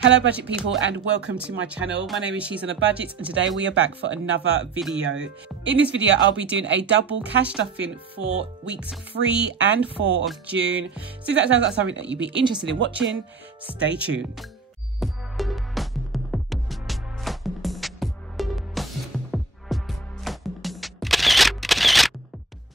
Hello budget people and welcome to my channel. My name is She's on a Budget and today we are back for another video. In this video I'll be doing a double cash stuffing for weeks 3 and 4 of June. So if that sounds like something that you'd be interested in watching, stay tuned.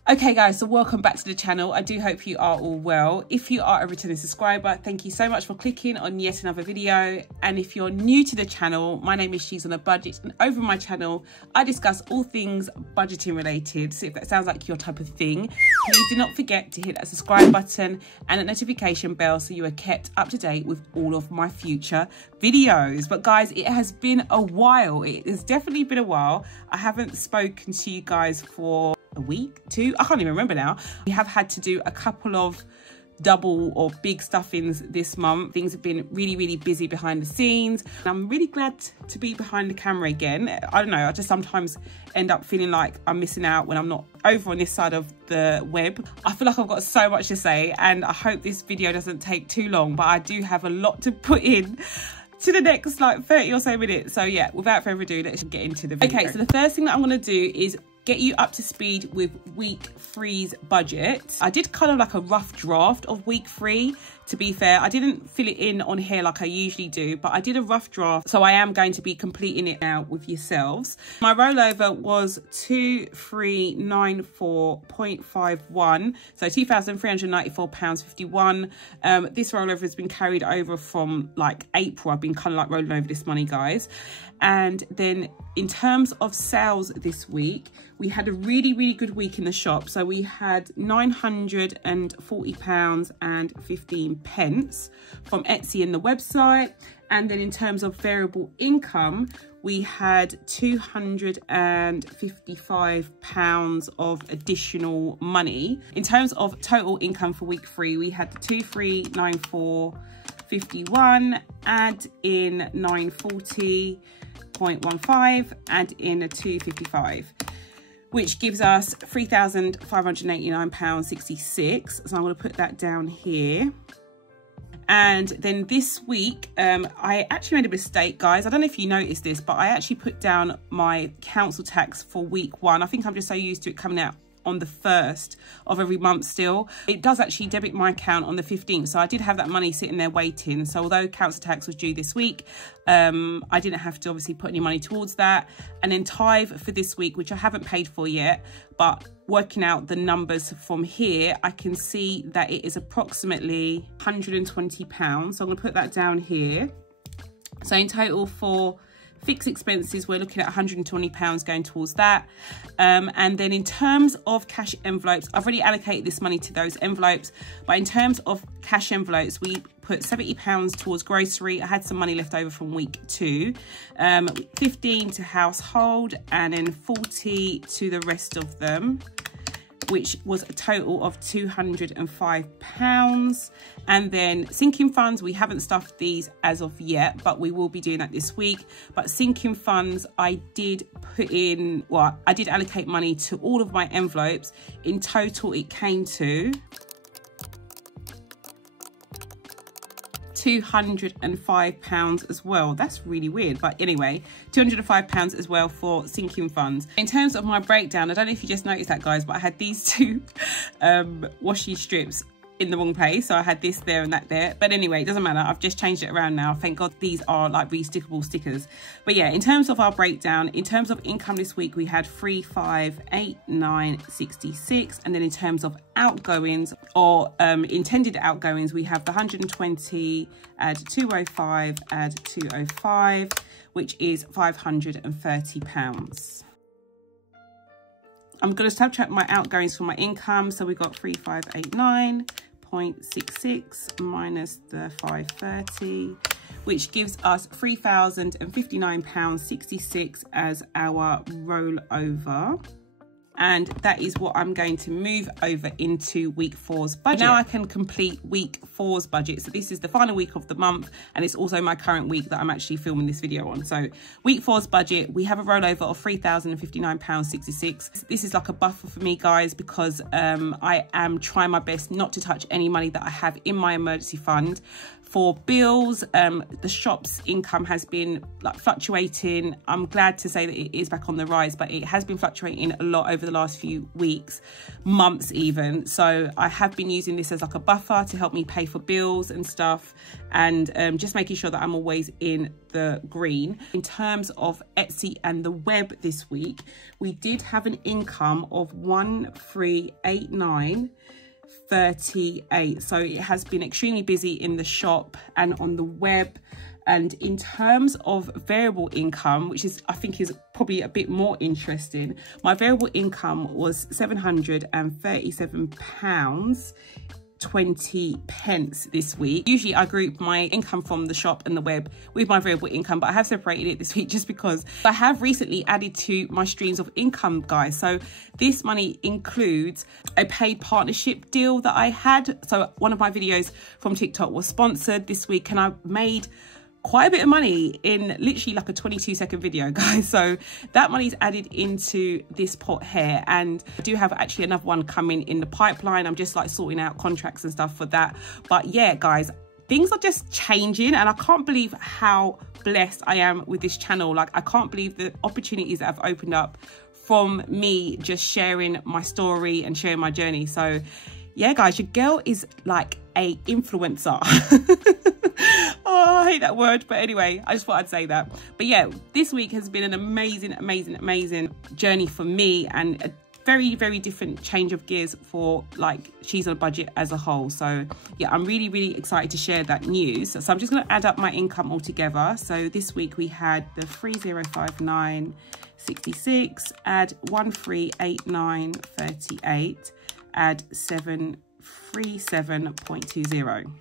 Okay guys, so welcome back to the channel. I do hope you are all well. If you are a returning subscriber, thank you so much for clicking on yet another video. And if you're new to the channel, my name is She's on a Budget and over my channel, I discuss all things budgeting related. So if that sounds like your type of thing, please do not forget to hit that subscribe button and that notification bell so you are kept up to date with all of my future videos. But guys, it has been a while. It has definitely been a while. I haven't spoken to you guys for a week, 2, I can't even remember now. We have had to do a couple of double or big stuffings this month. Things have been really busy behind the scenes. I'm really glad to be behind the camera again. I don't know, I just sometimes end up feeling like I'm missing out when I'm not over on this side of the web. I feel like I've got so much to say and I hope this video doesn't take too long, but I do have a lot to put in to the next like 30 or so minutes. So yeah, without further ado, let's get into the video. Okay, so the first thing that I'm going to do is get you up to speed with week 3's budget. I did kind of like a rough draft of week 3. To be fair, I didn't fill it in on here like I usually do, but I did a rough draft. So I am going to be completing it now with yourselves. My rollover was 2394.51. So £2,394.51. This rollover has been carried over from like April. I've been kind of like rolling over this money, guys. And then in terms of sales this week, we had a really good week in the shop. So we had £940.15 from Etsy and the website. And then in terms of variable income, we had £255 of additional money. In terms of total income for week 3, we had the 2394.51, add in 940.15, add in a 255, which gives us £3,589.66. So I'm going to put that down here. And then this week, I actually made a mistake, guys. I don't know if you noticed this, but I actually put down my council tax for week 1. I think I'm just so used to it coming out on the 1st of every month still. It does actually debit my account on the 15th. So I did have that money sitting there waiting. So although council tax was due this week, I didn't have to obviously put any money towards that. And then tithe for this week, which I haven't paid for yet, but working out the numbers from here, I can see that it is approximately £120. So I'm gonna put that down here. So in total for fixed expenses, we're looking at £120 going towards that. And then in terms of cash envelopes, I've already allocated this money to those envelopes, but in terms of cash envelopes, we put £70 towards grocery. I had some money left over from week 2, 15 to household, and then 40 to the rest of them, which was a total of £205. And then sinking funds, we haven't stuffed these as of yet, but we will be doing that this week. But sinking funds, I did put in, well, I did allocate money to all of my envelopes. In total, it came to £205 as well. That's really weird, but anyway, £205 as well for sinking funds. In terms of my breakdown, I don't know if you just noticed that, guys, but I had these 2 washi strips in the wrong place. So I had this there and that there, but anyway, it doesn't matter. I've just changed it around now. Thank God these are like restickable stickers. But yeah, in terms of our breakdown, in terms of income this week, we had 3,589.66, and then in terms of outgoings or intended outgoings, we have the 120, add 205, add 205, which is £530. I'm going to subtract my outgoings from my income. So we got 3,589.66 minus the 530, which gives us £3,059.66 as our rollover. And that is what I'm going to move over into week 4's budget. Now I can complete week 4's budget. So this is the final week of the month, and it's also my current week that I'm actually filming this video on. So week 4's budget, we have a rollover of £3,059.66. This is like a buffer for me, guys, because I am trying my best not to touch any money that I have in my emergency fund for bills. The shop's income has been like fluctuating. I'm glad to say that it is back on the rise, but it has been fluctuating a lot over the last few weeks, months even. So I have been using this as like a buffer to help me pay for bills and stuff, and just making sure that I'm always in the green. In terms of Etsy and the web this week, we did have an income of 1389.38. So it has been extremely busy in the shop and on the web. And in terms of variable income, which is, I think, is probably a bit more interesting, my variable income was £737.20 this week. Usually I group my income from the shop and the web with my variable income, but I have separated it this week just because I have recently added to my streams of income, guys. So this money includes a paid partnership deal that I had. So one of my videos from TikTok was sponsored this week, and I made quite a bit of money in literally like a 22-second video, guys. So that money's added into this pot here, and I do have actually another one coming in the pipeline. I'm just like sorting out contracts and stuff for that. But yeah, guys, things are just changing, and I can't believe how blessed I am with this channel. Like, I can't believe the opportunities that have opened up from me just sharing my story and sharing my journey. So yeah, guys, your girl is like a influencer. Oh, I hate that word, but anyway, I just thought I'd say that. But yeah, this week has been an amazing journey for me, and a very different change of gears for like She's on a Budget as a whole. So yeah, I'm really excited to share that news. So I'm just going to add up my income all together. So this week we had the 3059.66, add 1389.38, add 737.20.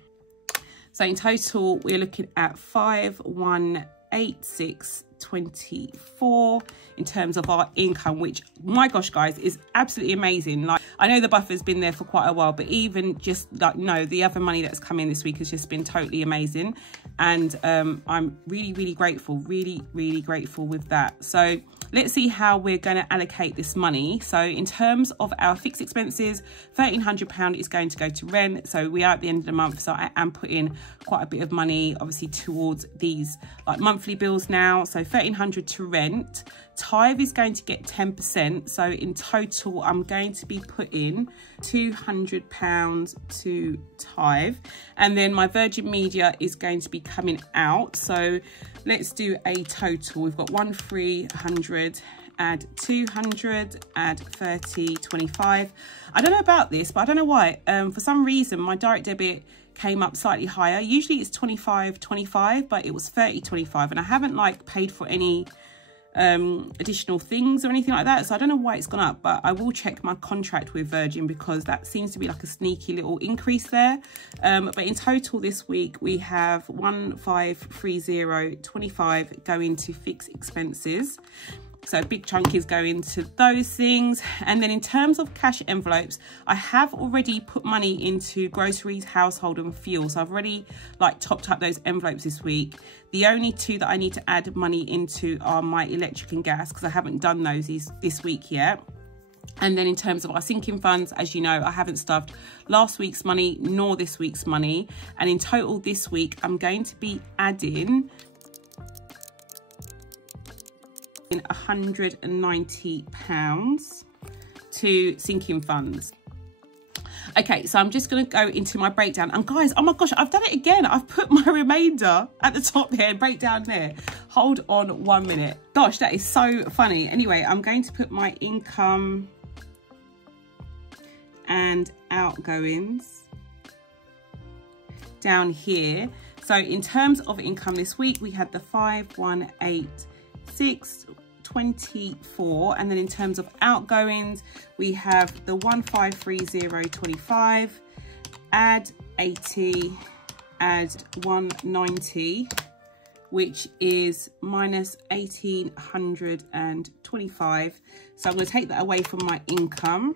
So in total, we're looking at 5186.24 in terms of our income, which, my gosh, guys, is absolutely amazing. Like, I know the buffer's been there for quite a while, but even just like, no, the other money that's come in this week has just been totally amazing. And I'm really grateful, really grateful with that. So let's see how we're going to allocate this money. So in terms of our fixed expenses, £1,300 is going to go to rent. So we are at the end of the month, so I am putting quite a bit of money obviously towards these like monthly bills now. So £1,300 to rent. Tithe is going to get 10%. So in total, I'm going to be putting £200 to tithe. And then my Virgin Media is going to be coming out. So let's do a total. We've got 1300, add 200, add 30, 25. I don't know about this, but I don't know why. For some reason, my direct debit came up slightly higher. Usually it's 25.25, but it was 30.25, and I haven't like paid for any additional things or anything like that, so I don't know why it's gone up, but I will check my contract with Virgin because that seems to be like a sneaky little increase there. But in total this week we have 1530.25 going to fixed expenses. So a big chunk is going to those things. And then in terms of cash envelopes, I have already put money into groceries, household and fuel. So I've already like topped up those envelopes this week. The only two that I need to add money into are my electric and gas, because I haven't done those this week yet. And then in terms of our sinking funds, as you know, I haven't stuffed last week's money nor this week's money. And in total this week, I'm going to be adding £190 to sinking funds. Okay, so I'm just going to go into my breakdown. And guys, oh my gosh, I've done it again. I've put my remainder at the top here, breakdown there. Hold on 1 minute. Gosh, that is so funny. Anyway, I'm going to put my income and outgoings down here. So in terms of income this week, we had the 5186.24, and then in terms of outgoings we have the 1530.25, add 80, add 190, which is minus 1825. So I'm going to take that away from my income.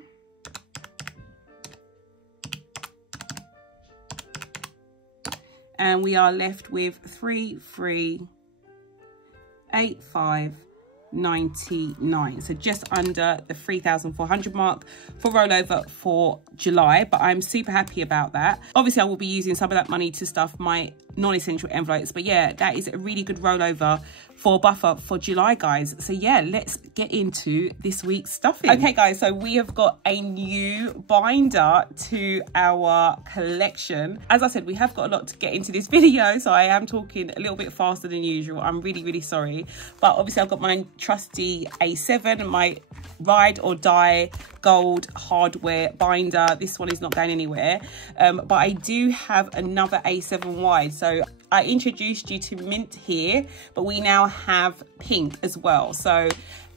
And we are left with 3385.99, so just under the 3,400 mark for rollover for July, but I'm super happy about that. Obviously I will be using some of that money to stuff my non-essential envelopes. But yeah, that is a really good rollover for buffer for July, guys. So yeah, let's get into this week's stuffing. Okay guys, so we have got a new binder to our collection. As I said, we have got a lot to get into this video, so I am talking a little bit faster than usual. I'm really sorry, but obviously I've got my trusty A7, my ride or die gold hardware binder. This one is not going anywhere, but I do have another A7 wide. So I introduced you to mint here, but we now have pink as well. So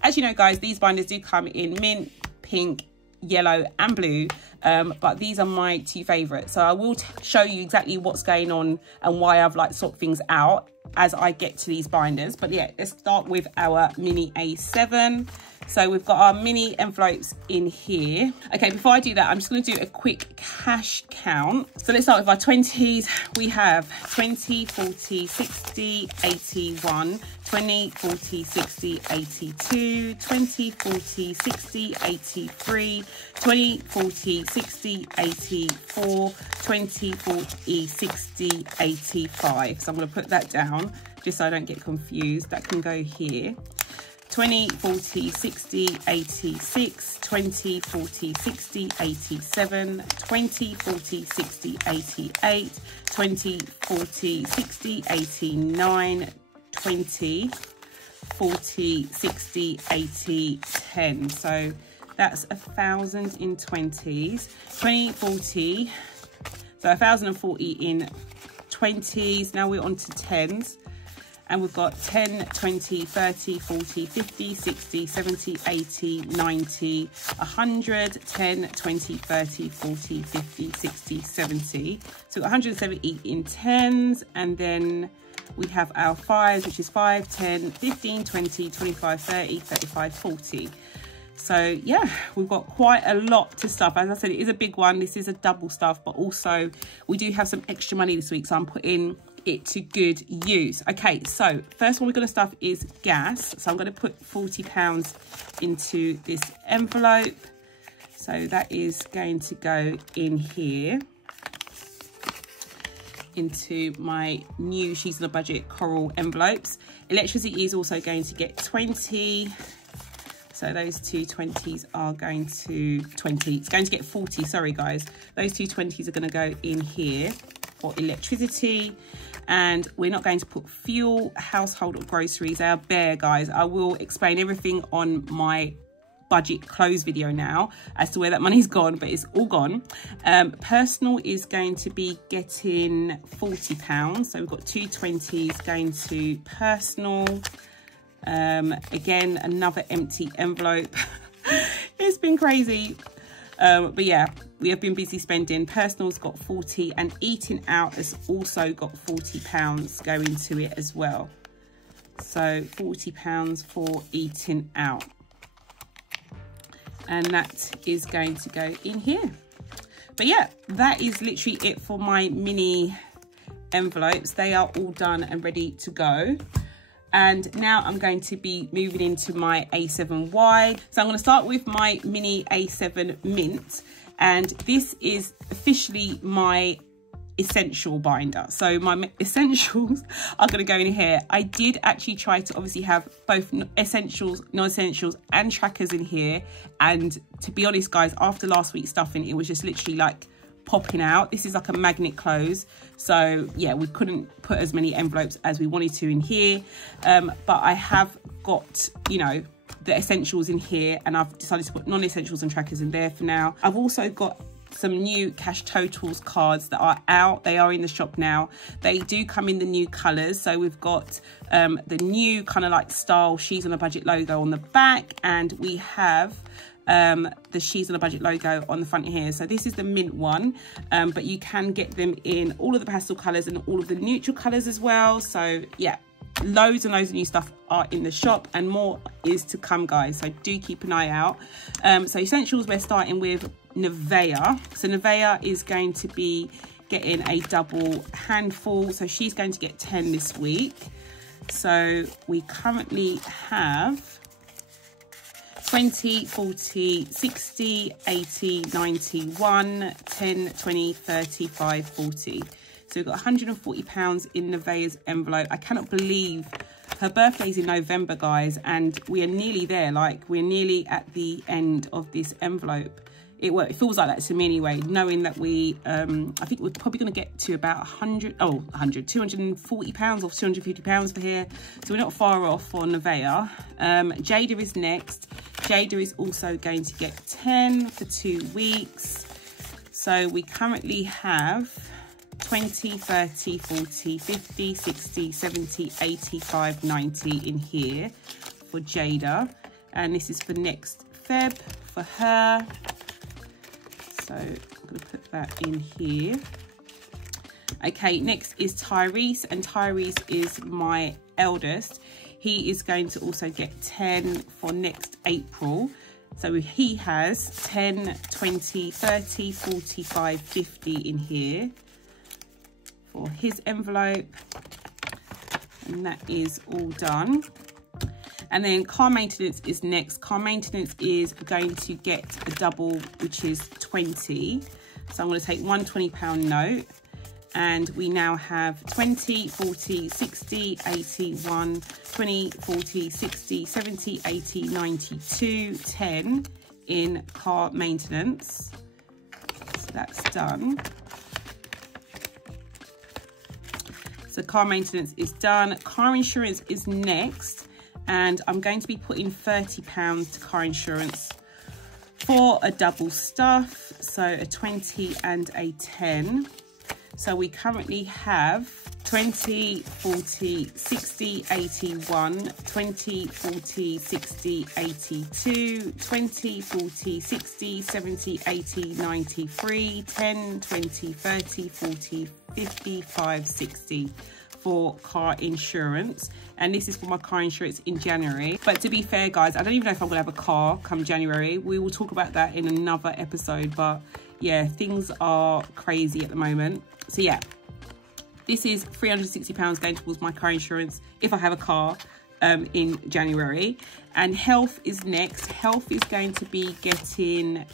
as you know guys, these binders do come in mint, pink, yellow and blue, but these are my two favorites. So I will show you exactly what's going on and why I've like swapped things out as I get to these binders. But yeah, let's start with our mini A7. So we've got our mini envelopes in here. Okay, before I do that, I'm just going to do a quick cash count. So let's start with our 20s. We have 20, 40, 60, 81, 20, 40, 60, 82, 20, 40, 60, 83, 20, 40, 60, 84, 20, 40, 60, 85. So I'm going to put that down just so I don't get confused. That can go here. 20, 40, 60, 86, 20, 40, 60, 87, 20, 40, 60, 88, 20, 40, 60, 89, 20, 40, 60, 80, 10. So that's 1,000 in 20s, 20, 40, so 1,040 in 20s. Now we're on to 10s. And we've got 10, 20, 30, 40, 50, 60, 70, 80, 90, 100, 10, 20, 30, 40, 50, 60, 70. So 170 in 10s. And then we have our 5s, which is 5, 10, 15, 20, 25, 30, 35, 40. So yeah, we've got quite a lot to stuff. As I said, it is a big one. This is a double stuff, but also we do have some extra money this week. So I'm putting it to good use. Okay, so first one we're going to stuff is gas. So I'm going to put £40 into this envelope. So that is going to go in here into my new She's on a Budget coral envelopes. Electricity is also going to get 20. So those two 20s are going to 20. It's going to get 40. Sorry guys, those two 20s are going to go in here for electricity. And we're not going to put fuel, household or groceries. They are bare, guys. I will explain everything on my budget close video now as to where that money's gone, but it's all gone. Personal is going to be getting £40. So we've got two 20s going to personal. Again, another empty envelope. It's been crazy. But yeah, we have been busy spending. Personal's got 40 and eating out has also got £40 going to it as well. So £40 for eating out. And that is going to go in here. But yeah, that is literally it for my mini envelopes. They are all done and ready to go. And now I'm going to be moving into my A7 wide. So I'm going to start with my mini A7 mint. And this is officially my essential binder. So my essentials are going to go in here. I did actually try to obviously have both essentials, non-essentials and trackers in here. And to be honest, guys, after last week's stuffing, it was just literally like popping out. This is like a magnet close. So yeah, we couldn't put as many envelopes as we wanted to in here. But I have got, you know, the essentials in here, and I've decided to put non-essentials and trackers in there for now. I've also got some new cash totals cards that are out. They are in the shop now. They do come in the new colors. So we've got the new kind of like style She's on a Budget logo on the back, and we have the She's on a Budget logo on the front here. So this is the mint one, but you can get them in all of the pastel colors and all of the neutral colors as well. So yeah, loads and loads of new stuff are in the shop, and more is to come, guys, so do keep an eye out. So essentials, we're starting with Nevea. So Nevea is going to be getting a double handful, so she's going to get 10 this week. So we currently have 20, 40, 60, 80, 91, 10, 20, 35, 40. So we've got £140 in Nevaeh's envelope. I cannot believe her birthday's in November, guys, and we are nearly there. Like, we're nearly at the end of this envelope. It feels like that to me anyway, knowing that we, I think we're probably going to get to about £240 or £250 for here. So we're not far off for Nevaeh. Jada is next. Jada is also going to get 10 for 2 weeks. So we currently have 20, 30, 40, 50, 60, 70, 85, 90 in here for Jada. And this is for next Feb for her. So I'm going to put that in here. Okay, next is Tyrese, and Tyrese is my eldest. He is going to also get 10 for next April. So he has 10, 20, 30, 45, 50 in here for his envelope. And that is all done. And then car maintenance is next. Car maintenance is going to get a double, which is 20. So I'm going to take one £20 note. And we now have 20, 40, 60, 80, 1, 20, 40, 60, 70, 80, 92, 10 in car maintenance. So that's done. So car maintenance is done. Car insurance is next. And I'm going to be putting £30 to car insurance for a double stuff. So a 20 and a 10. So we currently have 20, 40, 60, 81, 20, 40, 60, 82, 20, 40, 60, 70, 80, 93, 10, 20, 30, 40, 55, 60 for car insurance. And this is for my car insurance in January. But to be fair, guys, I don't even know if I'm gonna have a car come January. We will talk about that in another episode, but yeah, things are crazy at the moment. So yeah, this is £360 going towards my car insurance if I have a car in January. And health is next. Health is going to be getting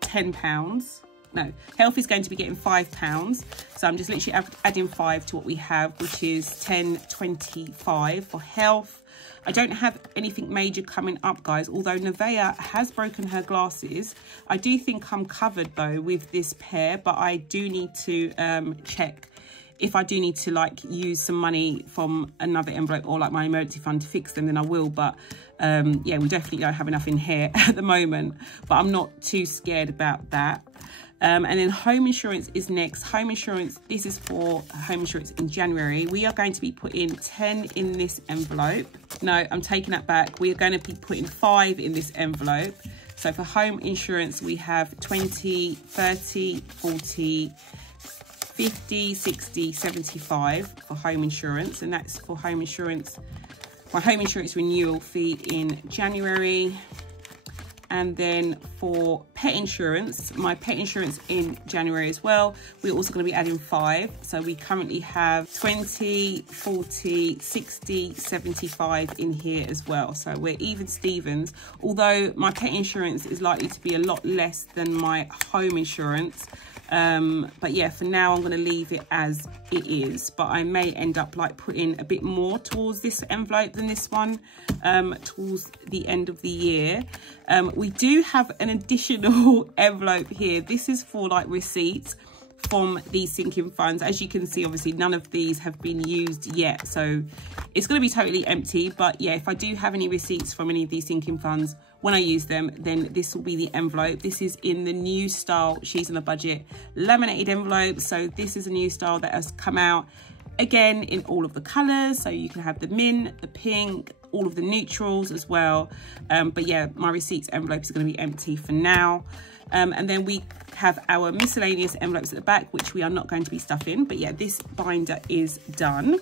£10. No, health is going to be getting £5. So I'm just literally adding 5 to what we have, which is 10.25 for health. I don't have anything major coming up, guys, although Nevaeh has broken her glasses. I do think I'm covered though with this pair, but I do need to check if I do need to like use some money from another envelope or like my emergency fund to fix them, then I will. But yeah, we definitely don't have enough in here at the moment, but I'm not too scared about that. And then home insurance is next. Home insurance, this is for home insurance in January. We are going to be putting 10 in this envelope. No, I'm taking that back. We are going to be putting 5 in this envelope. So for home insurance, we have 20, 30, 40, 50, 60, 75 for home insurance. And that's for home insurance, my home insurance renewal fee in January. And then for pet insurance, my pet insurance in January as well, we're also going to be adding 5. So we currently have 20, 40, 60, 75 in here as well. So we're even Stevens, although my pet insurance is likely to be a lot less than my home insurance. But yeah, for now I'm going to leave it as it is, but I may end up like putting a bit more towards this envelope than this one towards the end of the year. We do have an additional envelope here. This is for like receipts from these sinking funds. As you can see, obviously none of these have been used yet, so it's going to be totally empty. But yeah, if I do have any receipts from any of these sinking funds when I use them, then this will be the envelope. This is in the new style She's on a Budget laminated envelope. So this is a new style that has come out again in all of the colors, so you can have the mint, the pink, all of the neutrals as well. But yeah, my receipts envelope is going to be empty for now. And then we have our miscellaneous envelopes at the back, which we are not going to be stuffing. But yeah, this binder is done.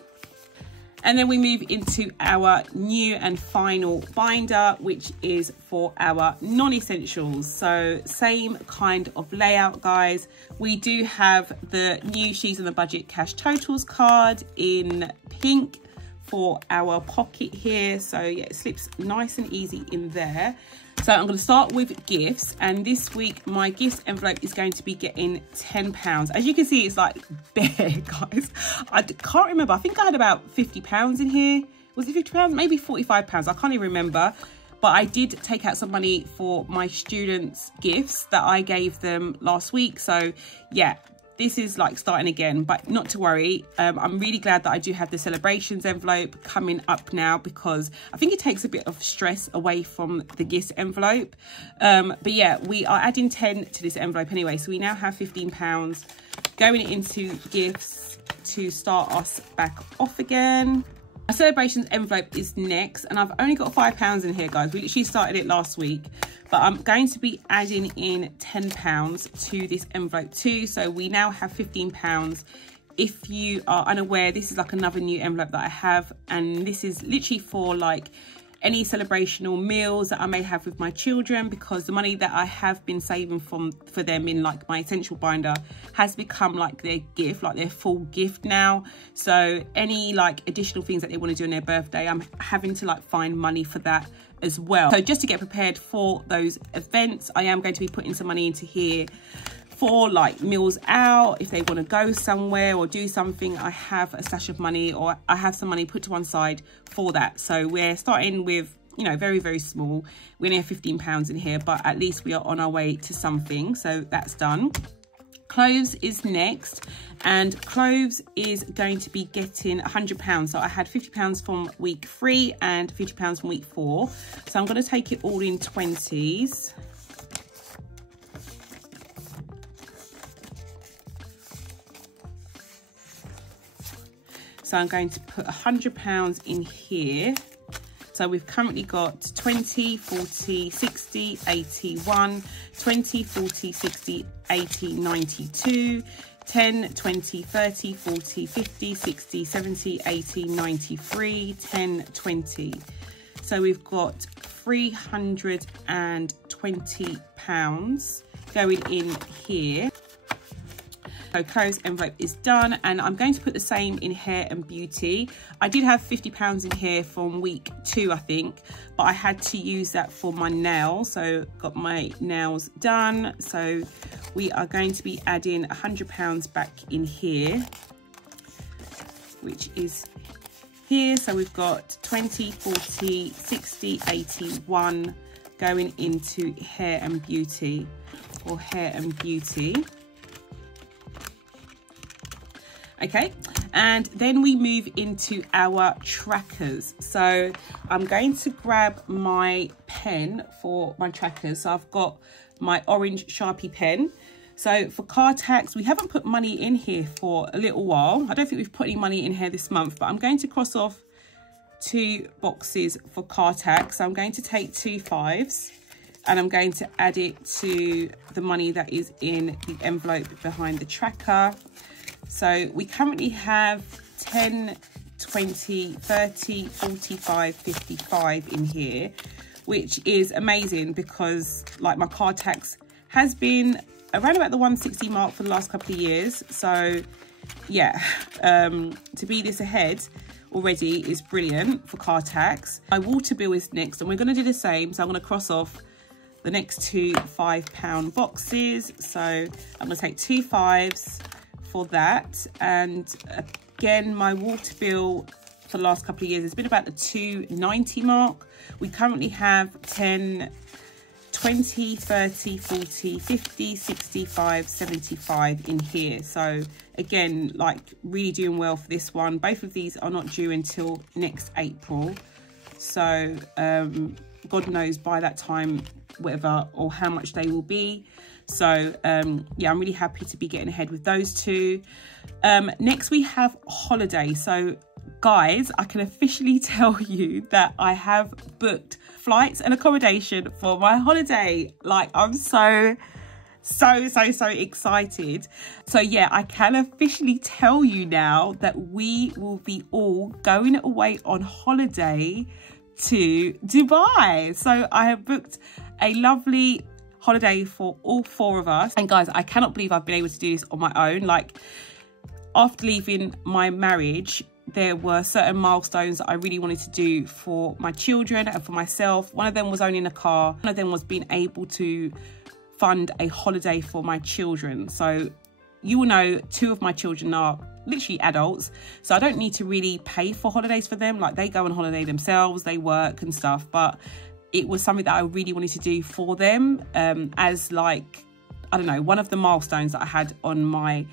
And then we move into our new and final binder, which is for our non-essentials. So same kind of layout, guys. We do have the new She's on a Budget cash totals card in pink for our pocket here. So yeah, it slips nice and easy in there. So I'm going to start with gifts, and this week my gifts envelope is going to be getting £10. As you can see, it's like bare, guys. I can't remember. I think I had about £50 in here. Was it £50? Maybe £45. I can't even remember. But I did take out some money for my students' gifts that I gave them last week. So yeah, this is like starting again, but not to worry. I'm really glad that I do have the celebrations envelope coming up now, because I think it takes a bit of stress away from the gifts envelope. But yeah, we are adding 10 to this envelope anyway. So we now have £15 going into gifts to start us back off again. My celebrations envelope is next, and I've only got £5 in here, guys. We literally started it last week, but I'm going to be adding in £10 to this envelope too. So we now have £15. If you are unaware, this is like another new envelope that I have, and this is literally for like any celebrational meals that I may have with my children, because the money that I have been saving for them in like my essential binder has become like their gift, like their full gift now. So any like additional things that they want to do on their birthday, I'm having to like find money for that as well. So just to get prepared for those events, I am going to be putting some money into here for like meals out. If they want to go somewhere or do something, I have a stash of money, or I have some money put to one side for that. So we're starting with, you know, very, very small. We only have £15 in here, but at least we are on our way to something. So that's done. Clothes is next, and clothes is going to be getting £100. So I had £50 from week 3 and £50 from week 4. So I'm going to take it all in 20s. So I'm going to put £100 in here. So we've currently got 20, 40, 60, 81, 20, 40, 60, 80, 92, 10, 20, 30, 40, 50, 60, 70, 80, 93, 10, 20. So we've got £320 going in here. So clothes envelope is done, and I'm going to put the same in hair and beauty. I did have £50 in here from week 2, I think, but I had to use that for my nails. So got my nails done. So we are going to be adding £100 back in here, which is here. So we've got 20, 40, 60, 81 going into hair and beauty, or hair and beauty. Okay, and then we move into our trackers. So I'm going to grab my pen for my trackers. So I've got my orange Sharpie pen. So for car tax, we haven't put money in here for a little while. I don't think we've put any money in here this month, but I'm going to cross off 2 boxes for car tax. So I'm going to take 2 5s, and I'm going to add it to the money that is in the envelope behind the tracker. So we currently have 10, 20, 30, 45, 55 in here, which is amazing, because like my car tax has been around about the 160 mark for the last couple of years. So yeah, to be this ahead already is brilliant for car tax. My water bill is next, and we're going to do the same. So I'm going to cross off the next 2 £5 boxes. So I'm going to take 2 5s for that. And again, my water bill for the last couple of years has been about the 290 mark. We currently have 10, 20, 30, 40, 50, 65, 75 in here. So again, like really doing well for this one. Both of these are not due until next April. So God knows by that time whatever or how much they will be. So yeah, I'm really happy to be getting ahead with those 2. Next we have holiday. So guys, I can officially tell you that I have booked flights and accommodation for my holiday. Like, I'm so excited. So yeah, I can officially tell you now that we will be all going away on holiday to Dubai. So I have booked a lovely holiday for all 4 of us. And guys, I cannot believe I've been able to do this on my own. Like, after leaving my marriage, there were certain milestones that I really wanted to do for my children and for myself. One of them was owning a car. One of them was being able to fund a holiday for my children. So you will know 2 of my children are literally adults, so I don't need to really pay for holidays for them. Like, they go on holiday themselves, they work and stuff, but it was something that I really wanted to do for them, as like, I don't know, one of the milestones that I had on my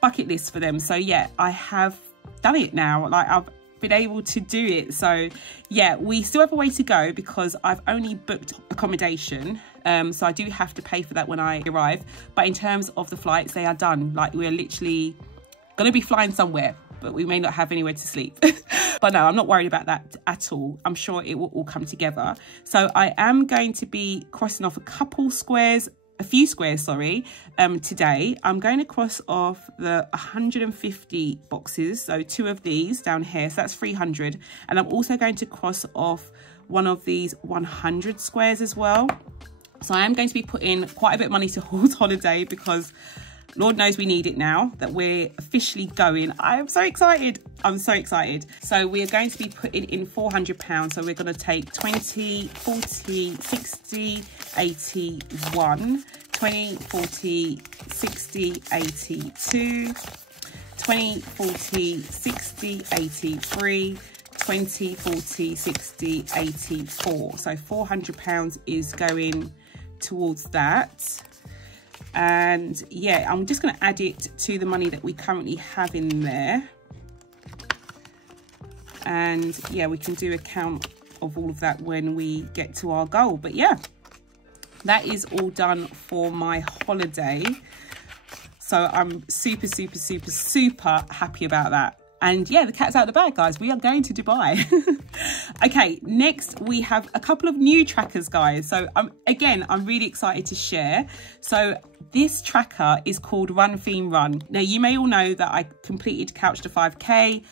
bucket list for them. So yeah, I have done it now. Like, I've been able to do it. So yeah, we still have a way to go because I've only booked accommodation, so I do have to pay for that when I arrive. But in terms of the flights, they are done. Like, we're literally gonna be flying somewhere, but we may not have anywhere to sleep. But no, I'm not worried about that at all. I'm sure it will all come together. So I am going to be crossing off a few squares, sorry, today. I'm going to cross off the 150 boxes, so 2 of these down here, so that's 300. And I'm also going to cross off one of these 100 squares as well. So I am going to be putting quite a bit of money towards holiday because Lord knows we need it now that we're officially going. I'm so excited. I'm so excited. So we're going to be putting in £400. So we're going to take 20, 40, 60, 81, 20, 40, 60, 82, 20, 40, 60, 83, 20, 40, 60, 84. So £400 is going towards that. And yeah, I'm just going to add it to the money that we currently have in there. And yeah, we can do a count of all of that when we get to our goal. But yeah, that is all done for my holiday. So I'm super, super, super, super happy about that. And yeah, the cat's out of the bag, guys. We are going to Dubai. Okay, next we have a couple of new trackers, guys. So I'm really excited to share. So this tracker is called Run Theme Run. Now, you may all know that I completed Couch to 5K,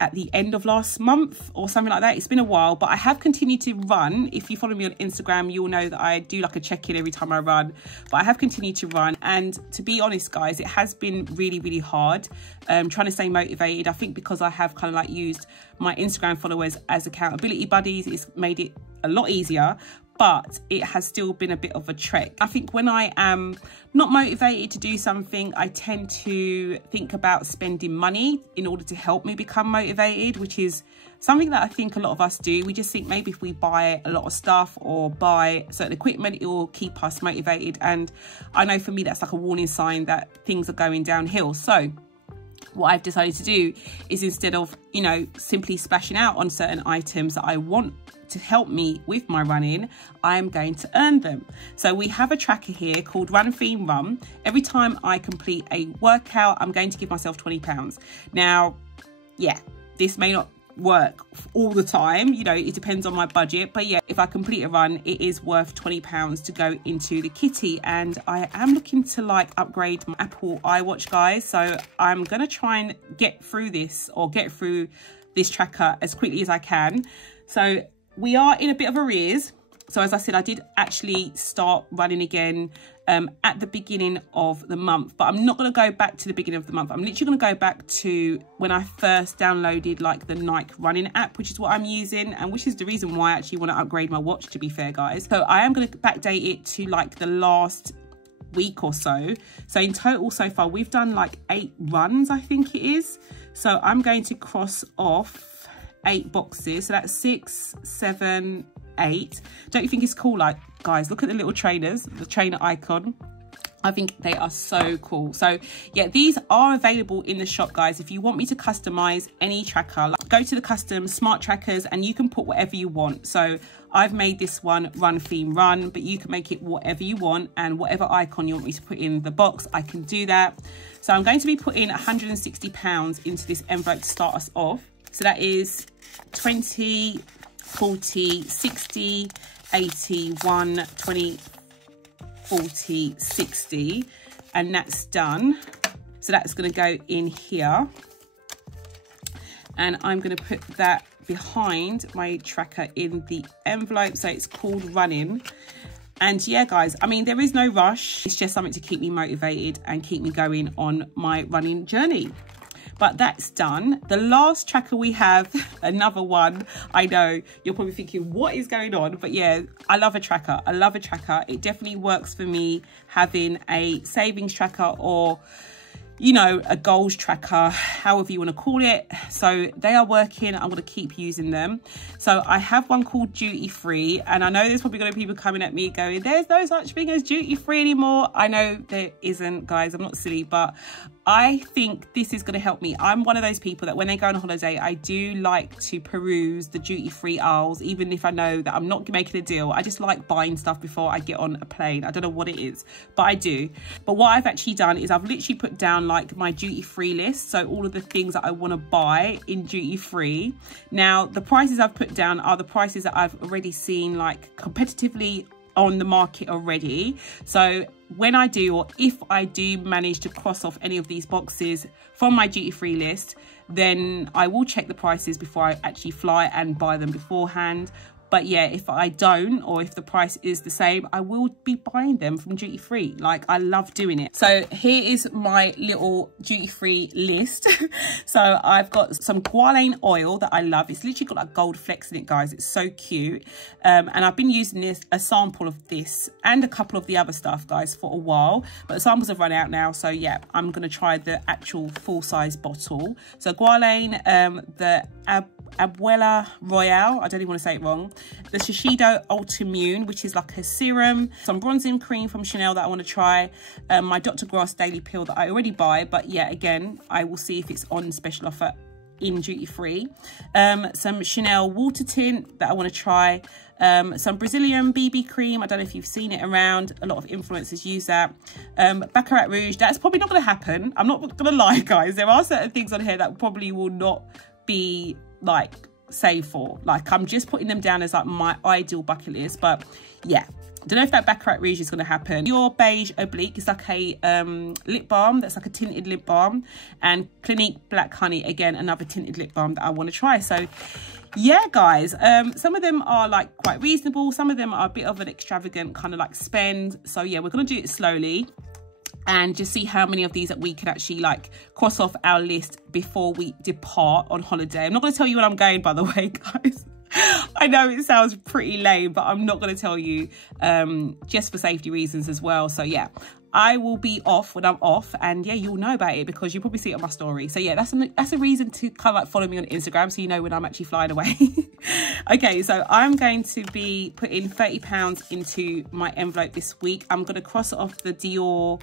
at the end of last month or something like that. It's been a while, but I have continued to run. If you follow me on Instagram, you'll know that I do like a check-in every time I run, but I have continued to run. And to be honest, guys, it has been really, really hard trying to stay motivated. I think because I have kind of like used my Instagram followers as accountability buddies, it's made it a lot easier, but it has still been a bit of a trek. I think when I am not motivated to do something, I tend to think about spending money in order to help me become motivated, which is something that I think a lot of us do. We just think maybe if we buy a lot of stuff or buy certain equipment, it will keep us motivated. And I know for me, that's like a warning sign that things are going downhill. So what I've decided to do is, instead of, you know, simply splashing out on certain items that I want to help me with my running, I'm going to earn them. So we have a tracker here called Run Theme Run. Every time I complete a workout, I'm going to give myself £20. Now, yeah, this may not work all the time, you know, it depends on my budget, but yeah, if I complete a run, it is worth £20 to go into the kitty. And I am looking to like upgrade my Apple iWatch, guys, so I'm gonna try and get through this tracker as quickly as I can. So we are in a bit of arrears. So as I said, I did actually start running again at the beginning of the month, but I'm not going to go back to the beginning of the month. I'm literally going to go back to when I first downloaded like the Nike running app, which is what I'm using, and which is the reason why I actually want to upgrade my watch, to be fair, guys. So I am going to backdate it to like the last week or so. So in total so far, we've done like 8 runs, I think it is. So I'm going to cross off 8 boxes. So that's 6, 7, 8. Don't you think it's cool? Like, guys, look at the little trainers, the trainer icon. I think they are so cool. So yeah, these are available in the shop, guys. If you want me to customize any tracker, like, go to the custom smart trackers and you can put whatever you want. So I've made this one Run Theme Run, but you can make it whatever you want, and whatever icon you want me to put in the box, I can do that. So I'm going to be putting £160 into this envelope to start us off. So that is 20, 40, 60, 81, 20, 40, 60, and that's done. So that's going to go in here, and I'm going to put that behind my tracker in the envelope. So it's called Running. And yeah, guys, I mean, there is no rush. It's just something to keep me motivated and keep me going on my running journey. but that's done. The last tracker we have, another one. I know you're probably thinking, what is going on? But yeah, I love a tracker. I love a tracker. It definitely works for me, having a savings tracker, or you know, a goals tracker, however you want to call it. So they are working. I'm going to keep using them. So I have one called Duty Free, and I know there's probably going to be people coming at me going, there's no such thing as Duty Free anymore. I know there isn't, guys. I'm not silly, but I think this is going to help me. I'm one of those people that when they go on holiday, I do like to peruse the duty-free aisles, even if I know that I'm not making a deal. I just like buying stuff before I get on a plane. I don't know what it is, but I do. But what I've actually done is I've literally put down like my duty-free list. So all of the things that I want to buy in duty-free. Now, the prices I've put down are the prices that I've already seen like competitively on the market already. So when I do, or if I do manage to cross off any of these boxes from my duty free list, then I will check the prices before I actually fly and buy them beforehand. But yeah, if I don't, or if the price is the same, I will be buying them from duty free. Like, I love doing it. So here is my little duty free list. So I've got some guarane oil that I love. It's literally got like gold flecks in it, guys. It's so cute. And I've been using a sample of this and a couple of the other stuff, guys, for a while. But the samples have run out now. So yeah, I'm going to try the actual full size bottle. So guarane, the Abuela Royale, I don't even want to say it wrong. The Shiseido Ultimune, which is like a serum. Some bronzing cream from Chanel that I want to try. My Dr. Gross Daily Peel that I already buy. But yeah, again, I will see if it's on special offer in duty free. Some Chanel water tint that I want to try. Some Brazilian BB cream. I don't know if you've seen it around. A lot of influencers use that. Baccarat Rouge. That's probably not going to happen. I'm not going to lie, guys. There are certain things on here that probably will not be like save for. Like, I'm just putting them down as like my ideal bucket list. But yeah, don't know if that Baccarat Rouge is going to happen. Your Beige Oblique is like a lip balm that's like a tinted lip balm. And Clinique Black Honey, again, another tinted lip balm that I want to try. So yeah, guys, some of them are like quite reasonable. Some of them are a bit of an extravagant kind of like spend. So yeah, we're going to do it slowly and just see how many of these that we can actually like cross off our list before we depart on holiday. I'm not going to tell you when I'm going, by the way, guys. I know it sounds pretty lame, but I'm not going to tell you, just for safety reasons as well. So yeah, I will be off when I'm off, and yeah, you'll know about it because you'll probably see it on my story. So yeah, that's a reason to kind of like follow me on Instagram, so you know when I'm actually flying away. Okay, so I'm going to be putting £30 into my envelope this week. I'm going to cross off the Dior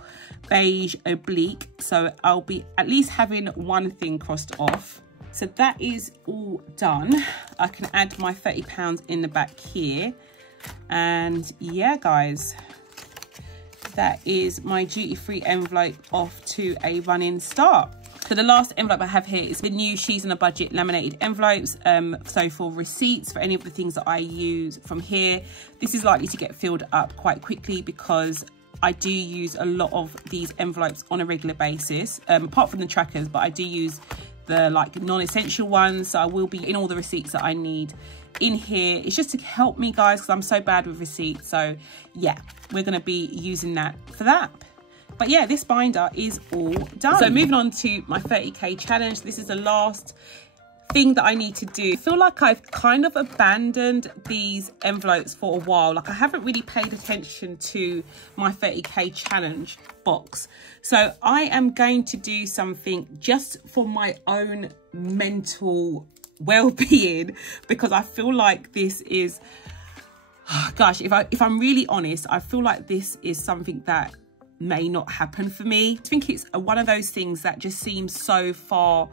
Beige Oblique, so I'll be at least having one thing crossed off. So that is all done. I can add my £30 in the back here. And yeah, guys, that is my duty-free envelope off to a running start. So the last envelope I have here is the new She's on a Budget laminated envelopes. So for receipts, for any of the things that I use from here, this is likely to get filled up quite quickly because I do use a lot of these envelopes on a regular basis, apart from the trackers, but I do use the like non-essential ones. So I will be in all the receipts that I need in here. It's just to help me, guys, because I'm so bad with receipts. So yeah, we're going to be using that for that. But yeah, this binder is all done. So moving on to my 30k challenge. This is the last thing that I need to do. I feel like I've kind of abandoned these envelopes for a while. Like, I haven't really paid attention to my 30k challenge box. So I am going to do something just for my own mental well-being, because I feel like this is, gosh, if I'm really honest, I feel like this is something that may not happen for me. I think it's one of those things that just seems so far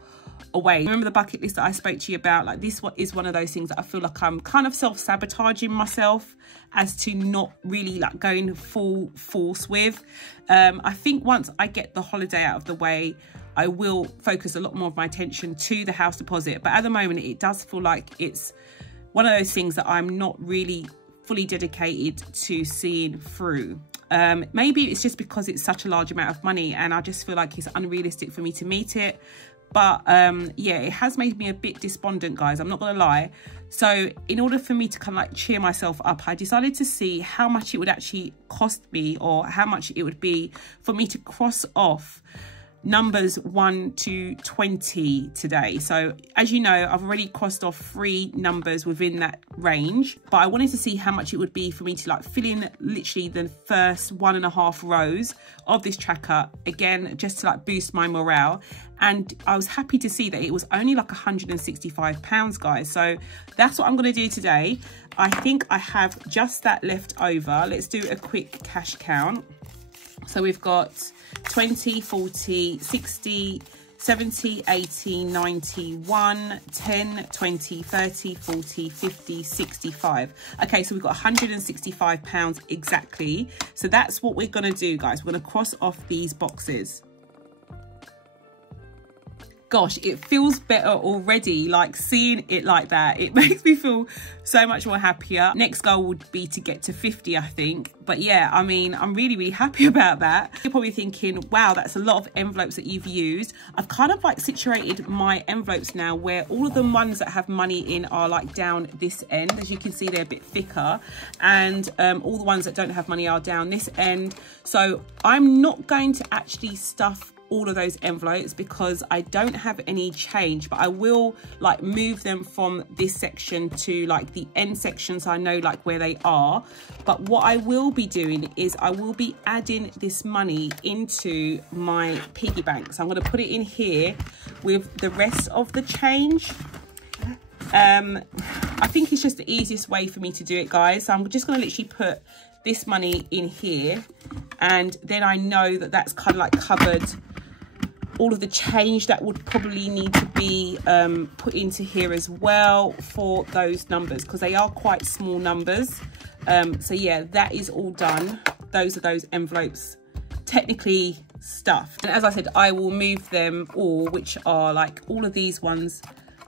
away. Remember the bucket list that I spoke to you about? Like, this is one of those things that I feel like I'm kind of self-sabotaging myself as to not really like going full force with. I think once I get the holiday out of the way, I will focus a lot more of my attention to the house deposit. But at the moment, it does feel like it's one of those things that I'm not really fully dedicated to seeing through. Maybe it's just because it's such a large amount of money and I just feel like it's unrealistic for me to meet it. But yeah, it has made me a bit despondent, guys, I'm not gonna lie. So in order for me to kind of like cheer myself up, I decided to see how much it would actually cost me, or how much it would be for me to cross off numbers 1 to 20 today. So as you know, I've already crossed off 3 numbers within that range, but I wanted to see how much it would be for me to like fill in literally the first 1.5 rows of this tracker, again, just to like boost my morale. And I was happy to see that it was only like £165, guys. So that's what I'm going to do today. I think I have just that left over. Let's do a quick cash count. So we've got 20, 40, 60, 70, 80, 91, 10, 20, 30, 40, 50, 65. Okay, so we've got £165 exactly. So that's what we're going to do, guys. We're going to cross off these boxes. Gosh, it feels better already, like seeing it like that. It makes me feel so much more happier. Next goal would be to get to 50, I think. But yeah, I mean, I'm really happy about that. You're probably thinking, wow, that's a lot of envelopes that you've used. I've kind of like situated my envelopes now where all of the ones that have money in are like down this end. As you can see, they're a bit thicker. And all the ones that don't have money are down this end. So I'm not going to actually stuff all of those envelopes because I don't have any change, but I will like move them from this section to like the end section so I know like where they are. But what I will be doing is I will be adding this money into my piggy bank. So I'm going to put it in here with the rest of the change. I think it's just the easiest way for me to do it, guys. So I'm just going to literally put this money in here, and then I know that that's kind of like covered all of the change that would probably need to be put into here as well for those numbers, because they are quite small numbers. So yeah, that is all done. Those are those envelopes technically stuffed. And as I said, I will move them all, which are like all of these ones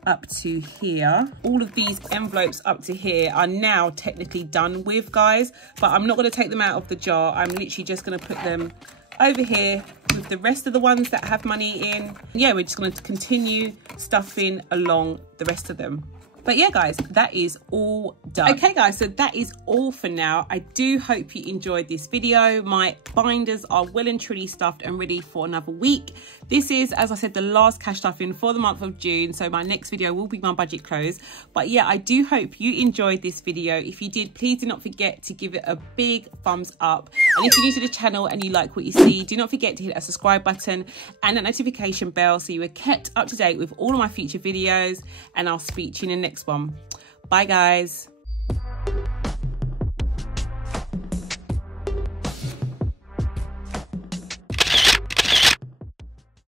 up to here. All of these envelopes up to here are now technically done with, guys, but I'm not going to take them out of the jar. I'm literally just going to put them over here with the rest of the ones that have money in. Yeah, we're just going to continue stuffing along the rest of them. But yeah, guys, that is all done. Okay, guys, so that is all for now. I do hope you enjoyed this video. My binders are well and truly stuffed and ready for another week. This is, as I said, the last cash stuffing for the month of June. So my next video will be my budget close. But yeah, I do hope you enjoyed this video. If you did, please do not forget to give it a big thumbs up. And if you're new to the channel and you like what you see, do not forget to hit that subscribe button and that notification bell so you are kept up to date with all of my future videos. And I'll speak to you in the next one. Bye, guys.